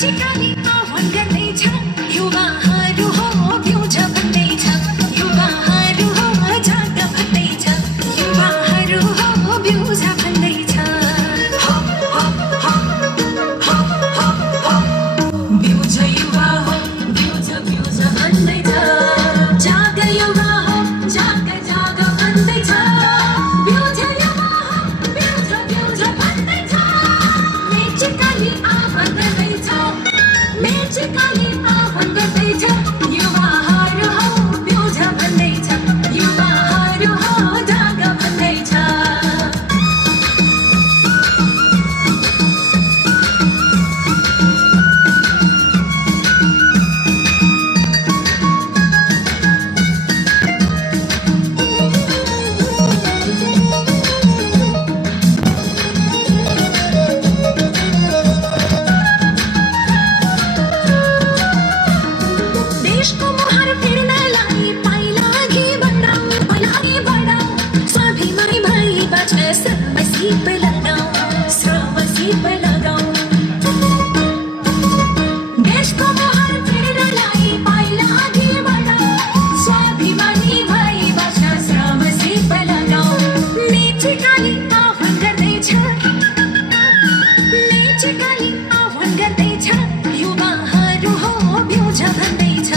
मेचिकाले आह्वान गर्दैछ युवाहरू हो ब्युझ भन्दैछ युवाहरू हो जाग भन्दैछ युवाहरू हो ब्युझ भन्दैछ ब्युझ युवा हो ब्युझ ब्युझ भन्दैछ जाग युवा हो जाग जाग भन्दैछ ब्युझ युवा हो ब्युझ ब्युझ भन्दैछ मेचिकाले आह्वान गर्दैछ मेचिकाले आह्वान गर्दैछ युवाहरू हो ब्युझ भन्दैछ युवाहरू हो जाग भन्दैछ देशको मुहार फेर्नलाई पाइला अघि बढाऊ स्वाभिमानी भई बाँच्न श्रम सिप लगाऊ देशको मुहार फेर्नलाई पाइला अघि बढाऊ स्वाभिमानी भई बाँच्न श्रम सिप लगाऊ मेचिकाले आह्वान गर्दैछ मेचिकाले आह्वान गर्दैछ युवाहरू हो ब्युझ भन्दैछ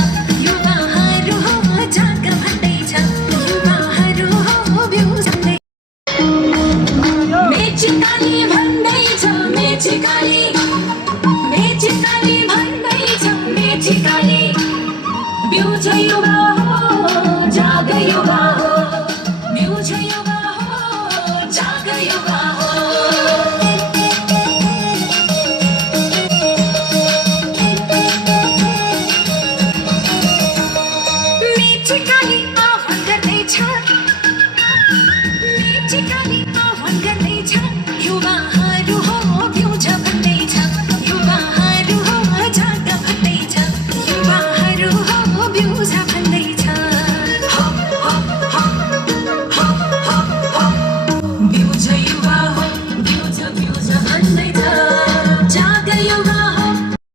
युवाहरू हो जाग भन्दैछ युवाहरू हो ब्युझ भन्दैछ मेचिकाले भन्दैछ मेचिकाले मेचिकाले भन्दैछ मेचिकाले ब्युझ युवा हो जाग युवा